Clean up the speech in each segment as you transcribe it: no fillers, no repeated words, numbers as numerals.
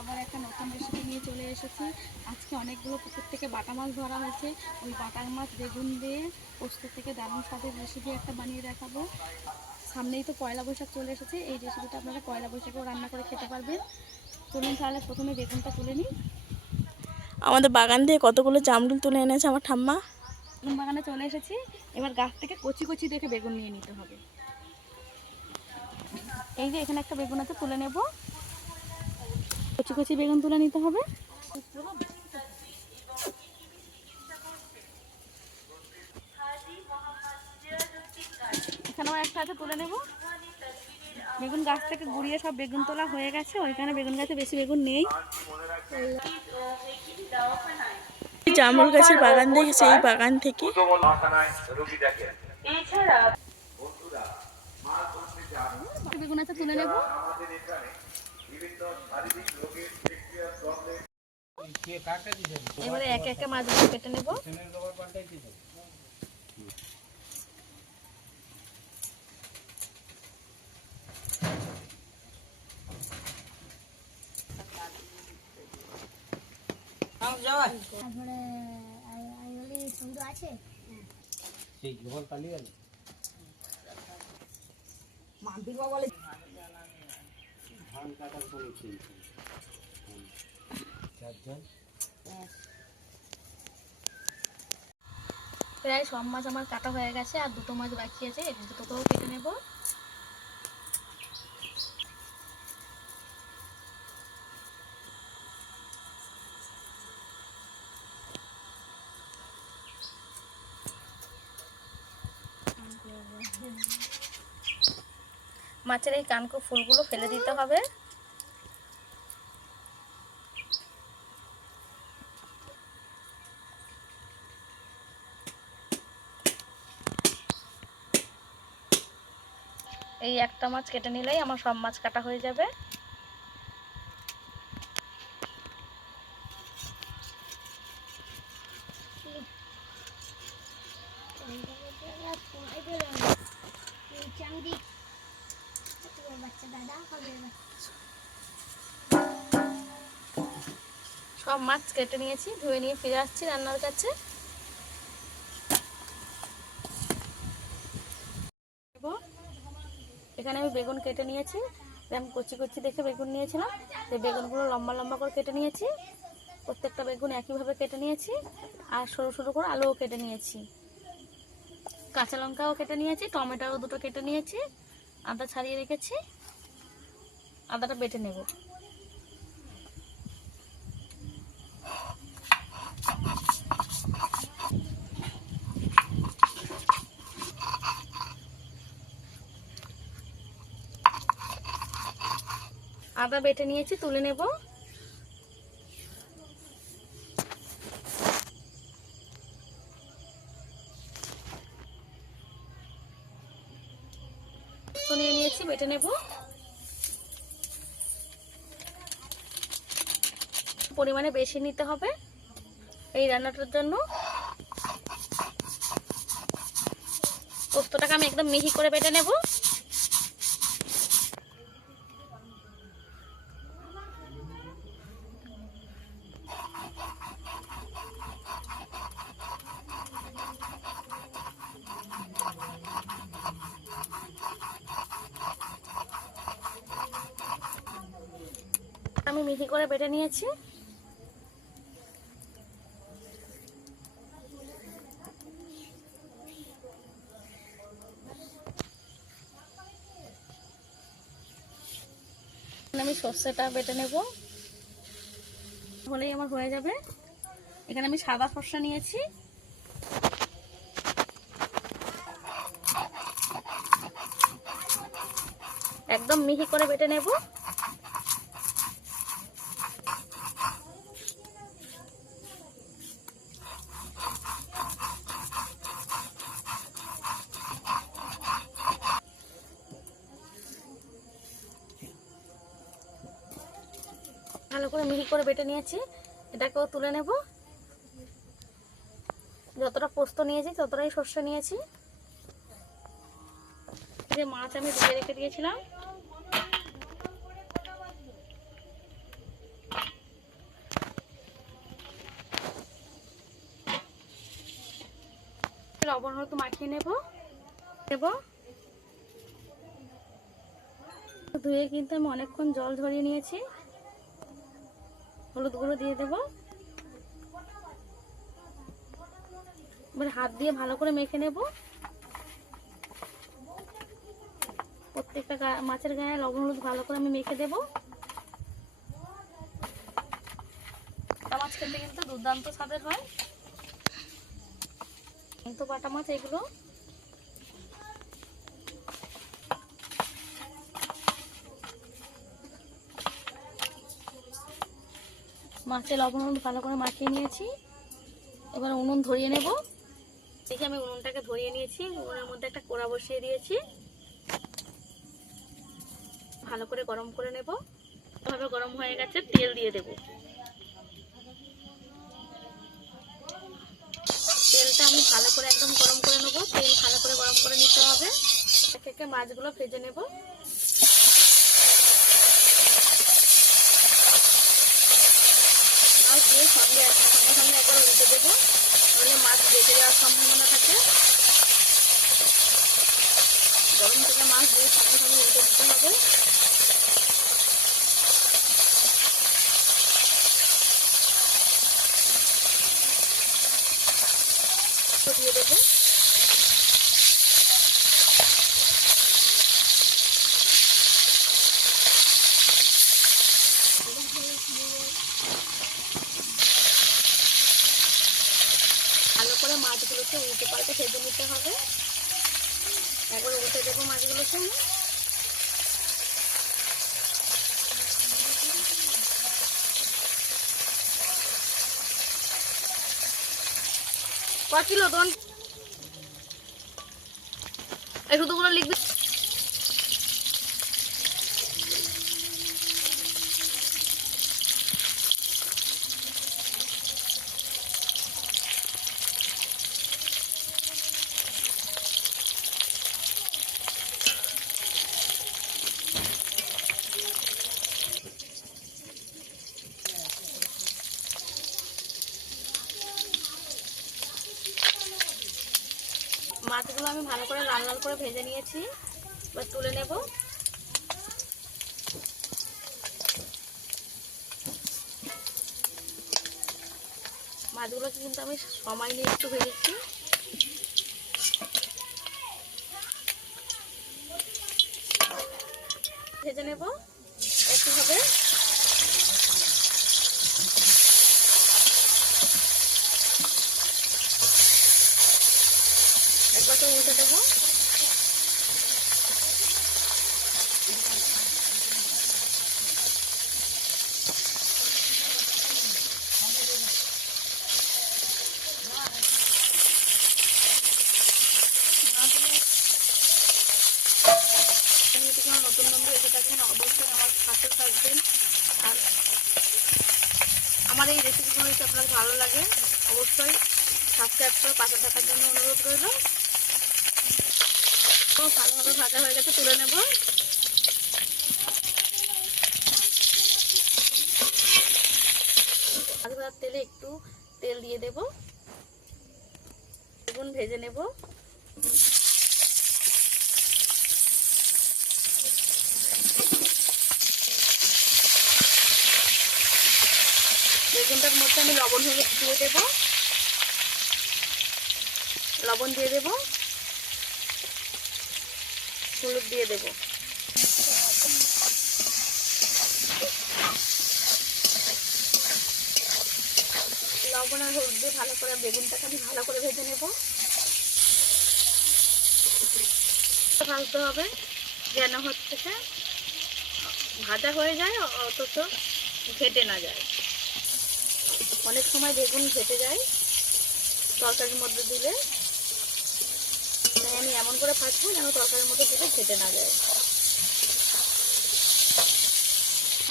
আবার একটা নতুন রেসিপি নিয়ে চলে এসেছি। আজকে অনেকগুলো পুকুর থেকে বাটা মাছ ধরা হয়েছে। ওই বাটা মাছ বেগুন দিয়ে পোস্ত থেকে দারুণ স্বাদের রেসিপি একটা বানিয়ে দেখাবো। সামনেই তো পয়লা বৈশাখ চলে এসেছে, এই রেসিপিটা আপনারা পয়লা বৈশাখেও রান্না করে খেতে পারবেন। চলুন তাহলে প্রথমে বেগুনটা তুলে নিই। আমাদের বাগান থেকে কতগুলো জামরুল তুলে এনেছে আমার ঠাম্মা। বেগুন বাগানে চলে এসেছি। এবার গাছ থেকে কচি কচি দেখে বেগুন নিয়ে নিতে হবে। এই যে এখানে একটা বেগুন আছে, তুলে নেব। কচি কচি বেগুন তুলে নিতে হবে। এখানেও একটা আছে, তুলে নেব। বেগুন গাছ থেকে গুড়িয়ে সব বেগুন তোলা হয়ে গেছে। ওইখানে বেগুন গাছে বেশি বেগুন নেই। জামরুল গাছের বাগান দেখেছে, এই বাগান থেকে বেগুন আছে, তুলে নেব। এবারে একে একে মাছগুলো কেটে নেব। তারপরে সুন্দর আছে প্রায় সব মাছ আমার কাটা হয়ে গেছে, আর দুটো মাছ বাকি আছে, এই দুটোকেও কেটে নেব। মাছের এই কানকো ফুলগুলো ফেলে দিতে হবে। এই একটা মাছ কেটে নিলেই আমার সব মাছ কাটা হয়ে যাবে। সব মাছ কেটে নিয়েছি, ধুয়ে নিয়ে ফিরে আসছি রান্নার কাছে। এখানে আমি বেগুন কেটে নিয়েছি। আমি কচি কচি দেখে বেগুন নিয়েছিলাম, সেই বেগুনগুলো লম্বা লম্বা করে কেটে নিয়েছি। প্রত্যেকটা বেগুন একইভাবে কেটে নিয়েছি, আর সরু সরু করে আলুও কেটে নিয়েছি। কাঁচা লঙ্কাও কেটে নিয়েছি, টমেটোও দুটো কেটে নিয়েছি, আদা ছাড়িয়ে রেখেছি। আদাটা বেটে নেব। আদা বেটে নিয়েছি, তুলে নেব। নিয়ে নিয়েছি, বেটে নেব। পরিমাণে বেশি নিতে হবে এই রান্নাটার জন্য। পোস্তটাকে আমি একদম মিহি করে বেটে নেব। আমি মিহি করে বেটে নিয়েছি। আমি সর্ষেটা বেটে নেব, হলেই আমার হয়ে যাবে। এখানে আমি সাদা সর্ষে নিয়েছি। একদম মিহি করে বেটে নেব। ভালো করে মিহি করে বেটে নিয়েছি, এটাকেও তুলে নেব। যতটা পোস্ত নিয়েছি ততটাই সর্ষে নিয়েছি। যে মাছ আমি ধুয়ে রেখে দিয়েছিলাম, লবণ হলুদ মাখিয়ে নেব। ধুয়ে কিন্তু আমি অনেকক্ষণ জল ঝরিয়ে নিয়েছি। হলুদ গুঁড়ো দিয়ে দেব। এবার হাত দিয়ে ভালো করে মেখে নেব। প্রত্যেকটা মাছের গায়ে লবণ হলুদ ভালো করে আমি মেখে দেব। মাছ খেতে কিন্তু দুর্দান্ত স্বাদের হয়। তো বাটা মাছ এগুলো। মাছে লবণ হলুদ ভালো করে মাখিয়ে নিয়েছি। এবার উনুন ধরিয়ে নেব। দেখি আমি উনুনটাকে ধরিয়ে নিয়েছি। উনুনের মধ্যে একটা কড়া বসিয়ে দিয়েছি। ভালো করে গরম করে নেব। ভাবে গরম হয়ে গেছে, তেল দিয়ে দেব। তেলটা আমি ভালো করে একদম গরম করে নেব। তেল ভালো করে গরম করে নিতে হবে। এক একে মাছগুলো ভেজে নেব। মাছ দিয়ে সঙ্গে সঙ্গে একবার উল্টে দেবো, তাহলে মাছ বেঁচে যাওয়ার সম্ভাবনা থাকে। গরম থেকে মাছ দিয়ে সঙ্গে সঙ্গে উল্টে দিতে হবে। দিয়ে দেবো। ভালো করে মাছগুলোকে উল্টে পাল্টে ভেজে নিতে হবে। একবার উল্টে দেবো মাছগুলোকে। কিলো দন এই শুধুগুলো লিখবি। মাছগুলো আমি ভালো করে লাল লাল করে ভেজে নিয়েছি। এবার তুলে নেব। মাছগুলোকে কিন্তু আমি সময় নিয়ে একটু ভেজেছি। ভেজে নেব একইভাবে। একবার তো উল্টে দেবো। নতুন বন্ধু এসে থাকেন, অবশ্যই আমার সাথে থাকবেন। আর আমার এই রেসিপিগুলো যদি আপনার ভালো লাগে অবশ্যই সাবস্ক্রাইব করে পাশে থাকার জন্য অনুরোধ রইল। ভালোভাবে ভাজা হয়ে গেছে, তুলে নেব। ভাজার তেলে একটু তেল দিয়ে দেব। বেগুন ভেজে নেব। বেগুনটার মধ্যে আমি লবণ হলুদ দিয়ে দেব। লবণ দিয়ে দেব, হলুদ দিয়ে দেব। লবণ আর হলুদ দিয়ে ভালো করে বেগুনটাকে আমি ভালো করে ভেজে নেব। ভাজতে হবে যেন হচ্ছে ভাজা হয়ে যায় অথচ ঘেটে না যায়। অনেক সময় বেগুন ঘেটে যায় তরকারির মধ্যে দিলে, তাই আমি এমন করে ভাজবো যেন তরকারির মধ্যে দিলে ঘেটে না যায়।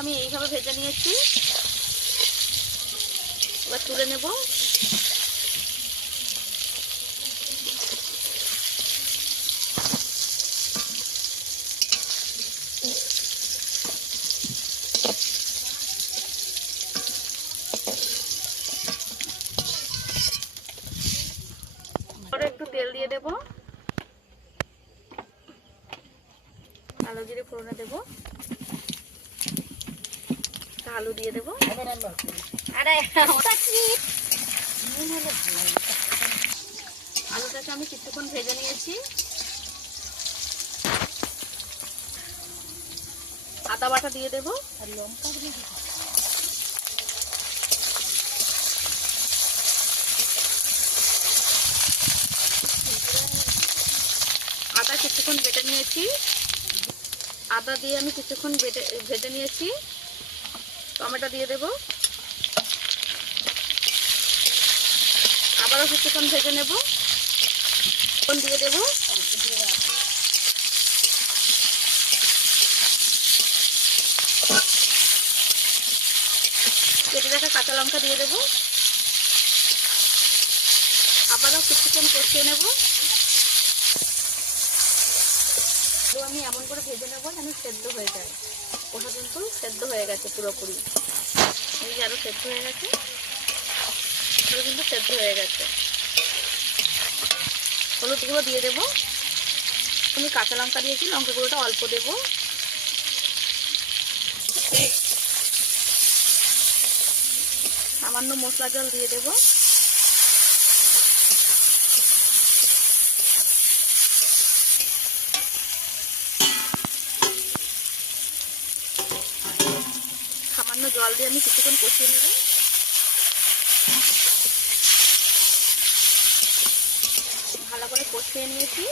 আমি এইভাবে ভেজে নিয়েছি। এবার তুলে নেব। একটু তেল কালো জিরে ফোড়নে দেবো, আলু দিয়ে দেবো। আলুটাকে আমি কিছুক্ষণ ভেজে নিয়েছি। আদা বাটা দিয়ে দেবো আর লঙ্কা আদা কিছুক্ষণ বেটে নিয়েছি। আদা দিয়ে আমি কিছুক্ষণ ভেজে নিয়েছি। টমেটো দিয়ে দেবো, আবারও কিছুক্ষণ ভেজে নেব, দিয়ে দেবো। কেটে রাখা কাঁচা লঙ্কা দিয়ে দেবো, আবারও কিছুক্ষণ কষিয়ে নেব। আমি এমন করে ভেজে নেবো যেন সেদ্ধ হয়ে যায়। ওটা কিন্তু সেদ্ধ হয়ে গেছে পুরোপুরি, এই যে আরো সেদ্ধ হয়ে গেছে, পুরো কিন্তু সেদ্ধ হয়ে গেছে। হলুদ গুঁড়ো দিয়ে দেবো, আমি কাঁচা লঙ্কা দিয়েছি, লঙ্কা গুঁড়োটা অল্প দেবো। সামান্য মশলা জল দিয়ে দেবো। সামান্য জল দিয়ে আমি কিছুক্ষণ কষিয়ে নেব। ভালো করে কষিয়ে নিয়েছি।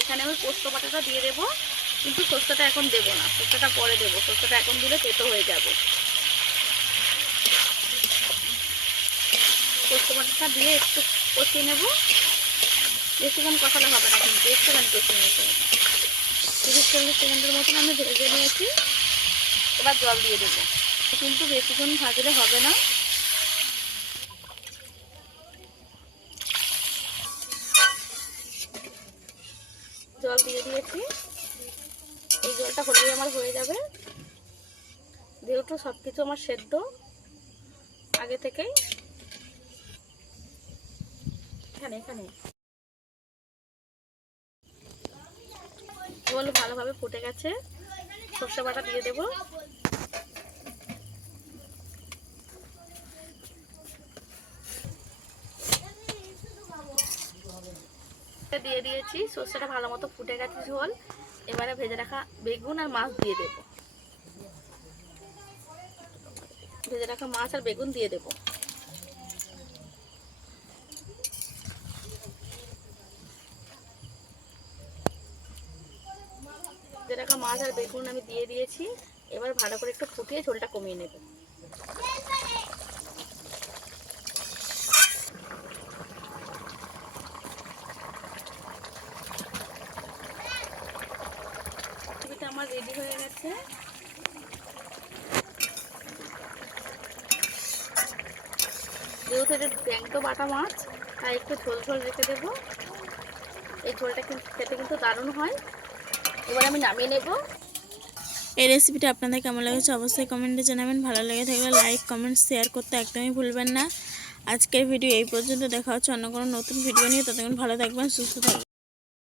এখানে আমি পোস্ত বাটাটা দিয়ে দেবো, কিন্তু পোস্তটা এখন দেবো না, পোস্তটা পরে দেবো। পোস্তটা এখন দিলে তেতো হয়ে যাবে। পোস্ত বাটাটা দিয়ে একটু কষিয়ে নেব। বেশিক্ষণ কষালে হবে না, কিন্তু একটুখানি কষিয়ে নিতে হবে। 30-40 সেকেন্ডের মতন আমি ভেজে নিয়েছি। এবার জল দিয়ে দেবো, কিন্তু বেশিক্ষণ ভাজলে হবে না। জল দিয়ে দিয়েছি, এই জলটা হলেই আমার হয়ে যাবে। যেহেতু সবকিছু আমার সেদ্ধ আগে থেকেই। এখানে ঝোল ভালোভাবে ফুটে গেছে। সর্ষে বাটা দিয়ে দেবো, দিয়ে দিয়েছি। সর্ষেটা ভালো মতো ফুটে গেছে ঝোল। এবারে ভেজে রাখা বেগুন আর মাছ দিয়ে দেবো। ভেজে রাখা মাছ আর বেগুন দিয়ে দেবো। ভেজে রাখা মাছ আর বেগুন আমি দিয়ে দিয়েছি। এবার ভালো করে একটু ফুটিয়ে ঝোলটা কমিয়ে নেব। রেসিপিটা আমার রেডি হয়ে গেছে। যেহেতু এটা জ্যান্ত বাটা মাছ, তাই একটু ঝোল ঝোল রেখে দেবো। এই ঝোলটা কিন্তু খেতে কিন্তু দারুণ হয়। এবার আমি নামিয়ে নেব। এই রেসিপিটা আপনাদের কেমন লেগেছে অবশ্যই কমেন্টে জানাবেন। ভালো লেগে থাকলে লাইক কমেন্ট শেয়ার করতে একদমই ভুলবেন না। আজকের ভিডিও এই পর্যন্ত। দেখা হচ্ছে অন্য কোনো নতুন ভিডিও নিয়ে। ততক্ষণ ভালো থাকবেন, সুস্থ থাকবেন।